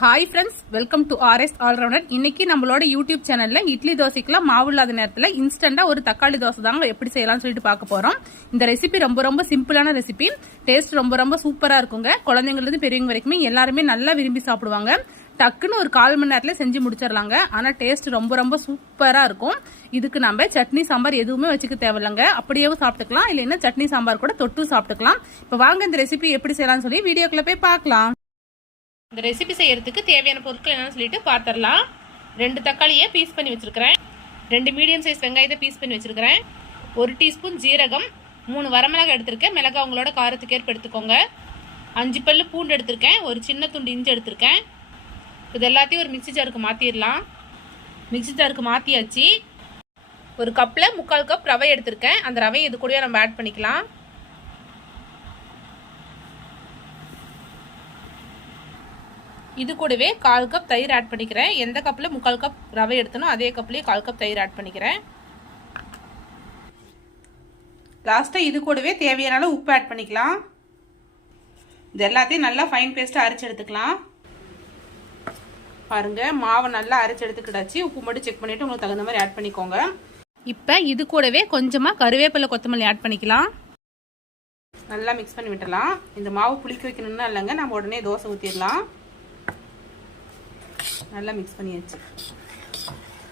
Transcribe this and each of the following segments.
Hi friends, welcome to RS allrounder. இன்னைக்கு நம்மளோட YouTube சேனல்ல இட்லி தோசைக்குலாம் மாவு இல்லாத நேரத்தில் இன்ஸ்டண்டா ஒரு தக்காளி தோசை தாங்க எப்படி செய்யலாம்னு சொல்லிட்டு பார்க்க போறோம். இந்த ரெசிபி ரொம்ப சிம்பிளான ரெசிபி. டேஸ்ட் ரொம்ப சூப்பரா இருக்குங்க. குழந்தைங்கள்ல இருந்து பெரியவங்க வரைக்குமே எல்லாருமே நல்லா விரும்பி சாப்பிடுவாங்க. டக்குன்னு ஒரு 1/4 மணி நேரத்துல செஞ்சு முடிச்சிடலாங்க. ஆனா டேஸ்ட் ரொம்ப சூப்பரா இருக்கும். இதுக்கு நம்ம சட்னி சாம்பார் எதுவுமே வச்சுக்க தேவையில்லைங்க. அப்படியே சாப்பிட்டுக்கலாம், இல்லைன்னா சட்னி சாம்பார் கூட தொட்டு சாப்பிட்டுக்கலாம். இப்போ வாங்க இந்த ரெசிபி எப்படி செய்யலாம்னு சொல்லி வீடியோக்குள்ள போய் பார்க்கலாம். இந்த ரெசிபி செய்யறதுக்கு தேவையான பொருட்கள் என்னன்னு சொல்லிட்டு பார்த்துடலாம். 2 தக்காளியை பீஸ் பண்ணி வச்சிருக்கிறேன். 2 மீடியம் சைஸ் வெங்காயத்தை பீஸ் பண்ணி வச்சிருக்கிறேன். 1 டீஸ்பூன் ஜீரகம், 3 வரமிளகாய் எடுத்திருக்கேன். மிளகாய் உங்களோட காரத்துக்கு ஏற்ப எடுத்துக்கோங்க. 5 பல்லு பூண்டு எடுத்திருக்கேன். ஒரு சின்ன துண்டு இஞ்சி எடுத்திருக்கேன். இது எல்லாத்தையும் ஒரு மிக்சி ஜாருக்கு மாற்றிடலாம். மிக்சி ஜாருக்கு மாற்றியாச்சு. ஒரு கப்பில் 3/4 கப் ரவை எடுத்திருக்கேன். அந்த ரவையை இது கூடயே நம்ம ஆட் பண்ணிக்கலாம். இது கூடவே 1/4 கப் தயிர் ஆட் பண்ணிக்கிறேன். எந்த கப்பில் 3/4 கப் ரவை எடுத்தனோ அதே கப்லேயே 1/4 கப் தயிர் ஆட் பண்ணிக்கிறேன். லாஸ்ட்டாக இது கூடவே தேவையான அளவு உப்பு ஆட் பண்ணிக்கலாம். இது எல்லாத்தையும் நல்லா ஃபைன் பேஸ்ட்டாக அரைச்சி எடுத்துக்கலாம். பாருங்க, மாவை நல்லா அரைச்சி எடுத்துக்கிட்டாச்சு. உப்பு மட்டும் செக் பண்ணிவிட்டு உங்களுக்கு தகுந்த மாதிரி ஆட் பண்ணிக்கோங்க. இப்போ இது கூடவே கொஞ்சமாக கருவேப்பிலை கொத்தமல்லி ஆட் பண்ணிக்கலாம். நல்லா மிக்ஸ் பண்ணி விட்டுலாம். இந்த மாவு புளிக்க வைக்கணும்னா இல்லைங்க, நம்ம உடனே தோசை ஊற்றிடலாம். நல்லா மிக்ஸ் பண்ணியாச்சு.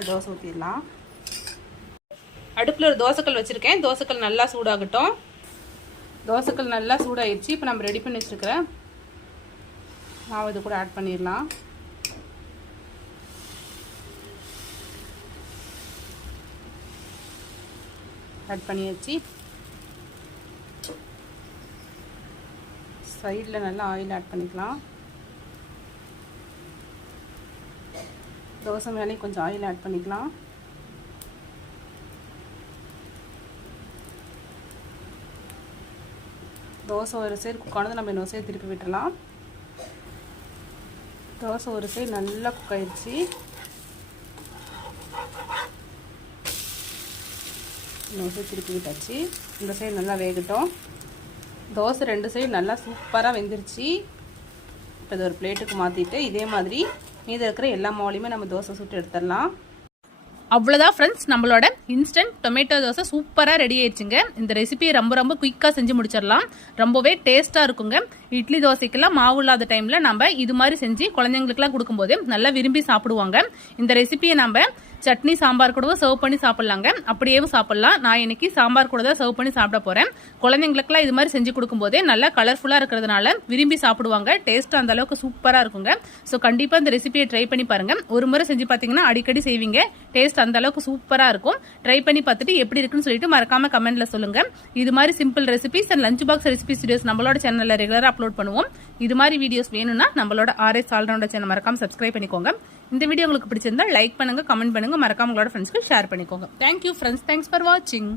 தோசை ஊற்றிடலாம். அடுப்பில் ஒரு தோசைக்கல் வச்சுருக்கேன். தோசைக்கல் நல்லா சூடாகட்டும். தோசைக்கல் நல்லா சூடாகிடுச்சு. இப்போ நம்ம ரெடி பண்ணி வச்சுருக்கிற மாவு இது கூட ஆட் பண்ணிடலாம். ஆட் பண்ணியாச்சு. சைடில் நல்லா ஆயில் ஆட் பண்ணிக்கலாம். தோசை மேலே கொஞ்சம் ஆயில் ஆட் பண்ணிக்கலாம். தோசை ஒரு சைடு குக் ஆனது நம்ம இன்னொரு சைடு திருப்பி விட்டுடலாம். தோசை ஒரு சைடு நல்லா குக் ஆயிடுச்சு. இன்னொரு சைடு திருப்பி விட்டாச்சு. இந்த சைடு நல்லா வேகட்டும். தோசை 2 சைடு நல்லா சூப்பராக வெந்துருச்சு. இப்போ இது ஒரு பிளேட்டுக்கு மாற்றிட்டு இதே மாதிரி மீதி இருக்கிற எல்லா மாவுலையுமே நம்ம தோசை சுட்டு எடுத்துடலாம். அவ்வளோதான் ஃப்ரெண்ட்ஸ், நம்மளோட இன்ஸ்டன்ட் டொமேட்டோ தோசை சூப்பராக ரெடி ஆயிடுச்சுங்க. இந்த ரெசிபியை ரொம்ப குயிக்காக செஞ்சு முடிச்சிடலாம். ரொம்பவே டேஸ்ட்டாக இருக்குங்க. இட்லி தோசைக்கெல்லாம் மாவு இல்லாத டைமில் நம்ம இது மாதிரி செஞ்சு குழந்தைங்களுக்குலாம் கொடுக்கும்போது நல்லா விரும்பி சாப்பிடுவாங்க. இந்த ரெசிபியை நம்ம சட்னி சாம்பார் கூட சர்வ் பண்ணி சாப்பிட்லாங்க. அப்படியேவும் சாப்பிட்லாம். நான் இன்னைக்கு சாம்பார் கூட தான் சர்வ் பண்ணி சாப்பிட போகிறேன். குழந்தைங்களுக்குலாம் இது மாதிரி செஞ்சு கொடுக்கும்போதே நல்லா கலர்ஃபுல்லாக இருக்கிறதுனால விரும்பி சாப்பிடுவாங்க. டேஸ்ட் அந்த அளவுக்கு சூப்பராக இருக்குங்க. ஸோ கண்டிப்பாக இந்த ரெசிபியை ட்ரை பண்ணி பாருங்கள். ஒரு முறை செஞ்சு பார்த்தீங்கன்னா அடிக்கடி செய்வீங்க. டேஸ்ட் அந்த அளவுக்கு சூப்பராக இருக்கும். ட்ரை பண்ணி பார்த்துட்டு எப்படி இருக்குன்னு சொல்லிட்டு மறக்காம கமெண்ட்ல சொல்லுங்க. இது மாதிரி simple recipes and lunch box recipes videos நம்மளோட சேனலில் ரெகுலராக அப்லோட் பண்ணுவோம். இது மாதிரி வீடியோஸ் வேணும்னா நம்மளோட RS ஆல்ரவுண்டர் சேனல் மறக்காம சப்ஸ்கிரைப் பண்ணிக்கோங்க. இந்த வீடியோ உங்களுக்கு பிடிச்சிருந்தா லைக் பண்ணுங்க, கமெண்ட் பண்ணுங்க, மறக்காம உங்களோட ஃப்ரெண்ட்ஸ்க்கு ஷேர் பண்ணிக்கோங்க. தேங்க்யூ ஃப்ரெண்ட்ஸ், தேங்க்ஸ் ஃபார் வாட்சிங்.